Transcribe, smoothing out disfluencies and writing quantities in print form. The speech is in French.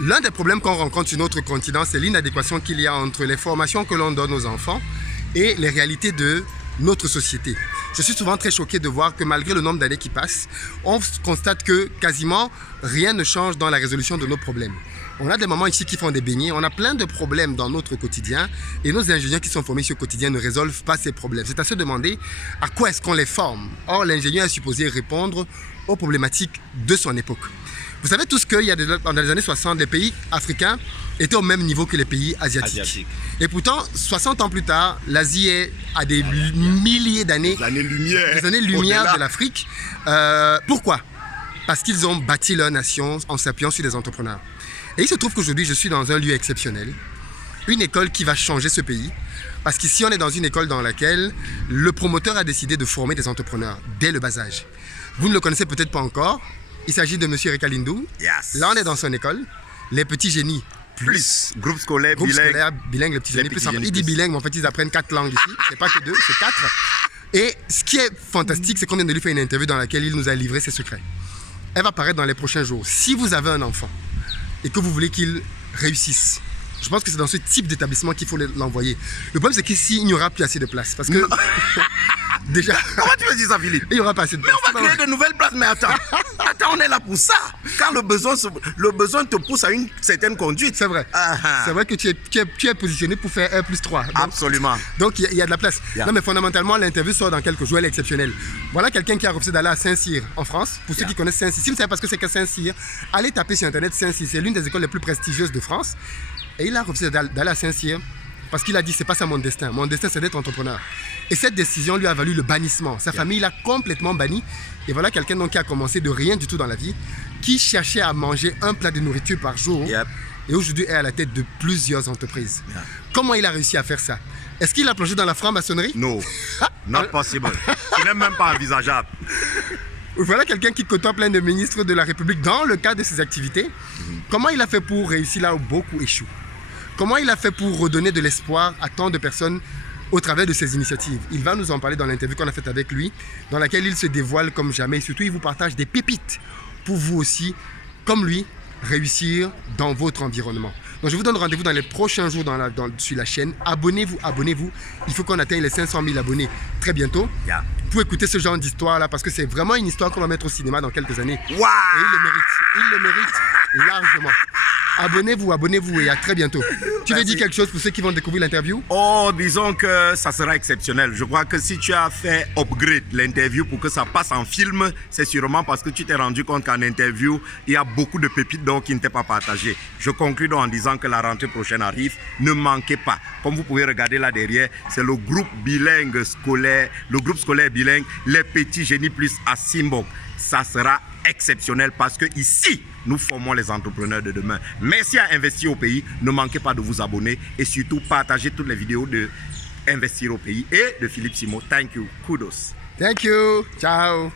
L'un des problèmes qu'on rencontre sur notre continent, c'est l'inadéquation qu'il y a entre les formations que l'on donne aux enfants et les réalités de notre société. Je suis souvent très choqué de voir que malgré le nombre d'années qui passent, on constate que quasiment rien ne change dans la résolution de nos problèmes. On a des mamans ici qui font des beignets, on a plein de problèmes dans notre quotidien et nos ingénieurs qui sont formés sur le quotidien ne résolvent pas ces problèmes. C'est à se demander à quoi est-ce qu'on les forme. Or, l'ingénieur est supposé répondre aux problématiques de son époque. Vous savez tous que dans les années 60, les pays africains étaient au même niveau que les pays asiatiques. Et pourtant, 60 ans plus tard, l'Asie est à des milliers d'années, des années-lumière de l'Afrique. Pourquoi? Parce qu'ils ont bâti leur nation en s'appuyant sur des entrepreneurs. Et il se trouve qu'aujourd'hui, je suis dans un lieu exceptionnel, une école qui va changer ce pays. Parce qu'ici, on est dans une école dans laquelle le promoteur a décidé de former des entrepreneurs dès le bas âge. Vous ne le connaissez peut-être pas encore. Il s'agit de M. Rekalindou. Yes. Là, on est dans son école. Les petits génies plus. Groupe scolaire bilingue, les petits génies plus. Il dit bilingue, mais en fait, ils apprennent 4 langues ici. C'est pas que 2, c'est 4. Et ce qui est fantastique, c'est qu'on vient de lui faire une interview dans laquelle il nous a livré ses secrets. Elle va paraître dans les prochains jours. Si vous avez un enfant et que vous voulez qu'il réussisse, je pense que c'est dans ce type d'établissement qu'il faut l'envoyer. Le problème, c'est qu'ici, il n'y aura plus assez de place. Parce que... Déjà... Comment tu veux dire ça, Philippe? Il n'y aura pas assez de place. Mais on va créer de nouvelles places. Mais attends, on est là pour ça. Quand le besoin te pousse à une certaine conduite. C'est vrai. C'est vrai que tu es positionné pour faire 1+3. Donc, absolument. Donc, il y a de la place. Yeah. Non, mais fondamentalement, l'interview sort dans quelques jours, elle est exceptionnelle. Voilà quelqu'un qui a refusé d'aller à Saint-Cyr, en France. Pour ceux qui connaissent Saint-Cyr. Si vous ne savez pas ce que c'est que Saint-Cyr, allez taper sur Internet Saint-Cyr. C'est l'une des écoles les plus prestigieuses de France. Et il a refusé d'aller à Saint-Cyr parce qu'il a dit c'est pas ça mon destin. Mon destin, c'est d'être entrepreneur. Et cette décision lui a valu le bannissement. Sa famille l'a complètement banni. Et voilà quelqu'un donc qui a commencé de rien du tout dans la vie, qui cherchait à manger un plat de nourriture par jour. Et aujourd'hui est à la tête de plusieurs entreprises. Comment il a réussi à faire ça? Est-ce qu'il a plongé dans la franc-maçonnerie? Non, not possible. Ce n'est même pas envisageable. Voilà quelqu'un qui côtoie plein de ministres de la République dans le cadre de ses activités. Comment il a fait pour réussir là où beaucoup échouent? Comment il a fait pour redonner de l'espoir à tant de personnes au travers de ses initiatives? Il va nous en parler dans l'interview qu'on a faite avec lui, dans laquelle il se dévoile comme jamais et surtout il vous partage des pépites pour vous aussi, comme lui, réussir dans votre environnement. Donc je vous donne rendez-vous dans les prochains jours sur la chaîne. Abonnez-vous. Il faut qu'on atteigne les 500 000 abonnés très bientôt pour écouter ce genre d'histoire là parce que c'est vraiment une histoire qu'on va mettre au cinéma dans quelques années. Wow. Et il le mérite largement. Abonnez-vous et à très bientôt. Tu veux dire quelque chose pour ceux qui vont découvrir l'interview? Oh, disons que ça sera exceptionnel. Je crois que si tu as fait upgrade l'interview pour que ça passe en film, c'est sûrement parce que tu t'es rendu compte qu'en interview, il y a beaucoup de pépites donc qui ne t'étaient pas partagées. Je conclue donc en disant que la rentrée prochaine arrive. Ne manquez pas. Comme vous pouvez regarder là derrière, c'est le groupe bilingue scolaire, le groupe scolaire bilingue, les petits génies plus à Simbok. Ça sera exceptionnel parce que ici, nous formons les entrepreneurs de demain. Merci à Investir au Pays. Ne manquez pas de vous abonner et surtout partagez toutes les vidéos de Investir au Pays et de Philippe Simo. Thank you. Kudos. Thank you. Ciao.